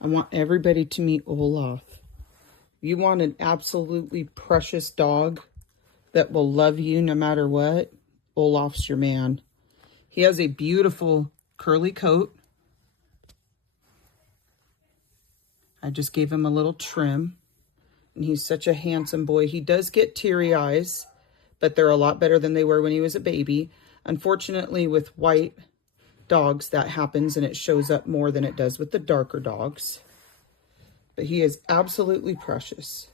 I want everybody to meet Olaf. You want an absolutely precious dog that will love you no matter what? Olaf's your man. He has a beautiful curly coat. I just gave him a little trim. And he's such a handsome boy. He does get teary eyes, but they're a lot better than they were when he was a baby. Unfortunately, with white dogs, that happens, and it shows up more than it does with the darker dogs. But he is absolutely precious.